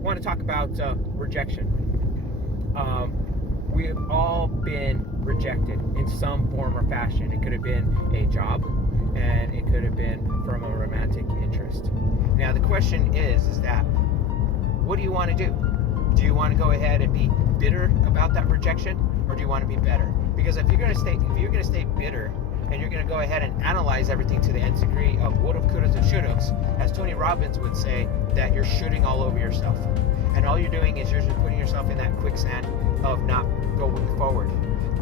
want to talk about rejection. We have all been rejected in some form or fashion. It could have been a job, and it could have been from a romantic interest. Now the question is that what do you want to do? Do you want to go ahead and be bitter about that rejection, or do you want to be better? Because if you're going to stay bitter, and you're going to go ahead and analyze everything to the nth degree of would have, could have, and should have, as Tony Robbins would say, that you're shooting all over yourself. And all you're doing is you're just putting yourself in that quicksand of not going forward.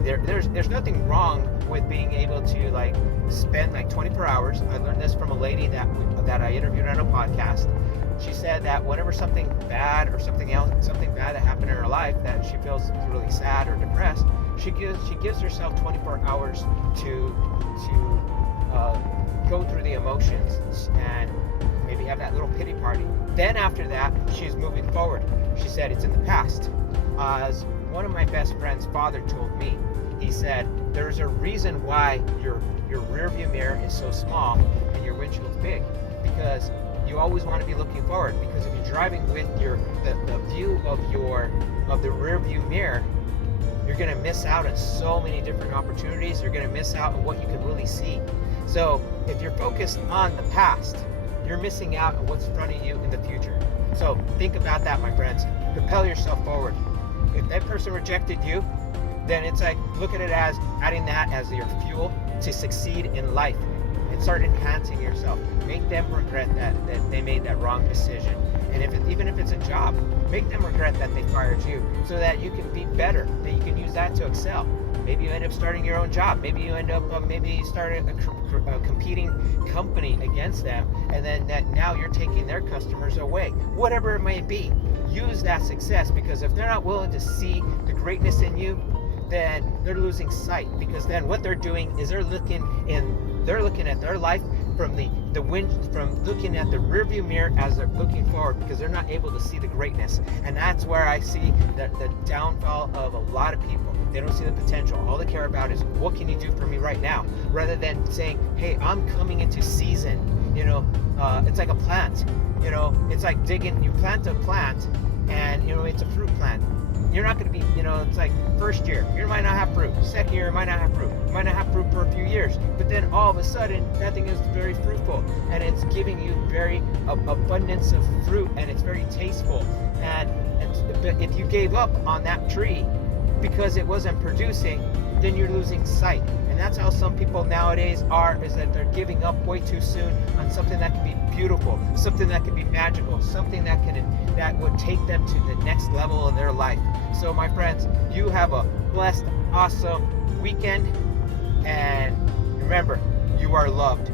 There's nothing wrong with being able to spend 24 hours. I learned this from a lady that I interviewed on a podcast. She said that whenever something bad that happened in her life that she feels really sad or depressed, she gives herself 24 hours to go through the emotions and maybe have that little pity party. Then after that, she's moving forward. She said it's in the past. As one of my best friend's father told me, he said there's a reason why your rear view mirror is so small and your windshield's big, because you always want to be looking forward. Because if you're driving with the view of the rear view mirror, you're going to miss out on so many different opportunities. You're going to miss out on what you can really see. So if you're focused on the past, you're missing out on what's in front of you in the future. So think about that, my friends. Propel yourself forward. If that person rejected you, then it's look at it as adding that as your fuel to succeed in life and start enhancing yourself. Make them regret that they made that wrong decision. And even if it's a job, make them regret that they fired you, so that you can be better, that you can use that to excel. Maybe you end up starting your own job. Maybe you end up starting a competing company against them, and then now you're taking their customers away. Whatever it may be, use that success, because if they're not willing to see the greatness in you, then they're losing sight. Because then what they're doing is they're looking at their life from from looking at the rearview mirror as they're looking forward, because they're not able to see the greatness. And that's where I see the downfall of a lot of people. They don't see the potential. All they care about is, what can you do for me right now, rather than saying, hey, I'm coming into season. It's like a plant. It's like digging. You plant a plant, and it's a fruit plant. You're not going to be, it's like first year, you might not have fruit. Second year, you might not have fruit. You might not have fruit for a few years. But then all of a sudden, that thing is very fruitful. And it's giving you very abundance of fruit, and it's very tasteful. And if you gave up on that tree because it wasn't producing, then you're losing sight. And that's how some people nowadays are, is that they're giving up way too soon on something that can be beautiful, something that can be magical, something that would take them to the next level of their life. So my friends, you have a blessed, awesome weekend, and remember, you are loved.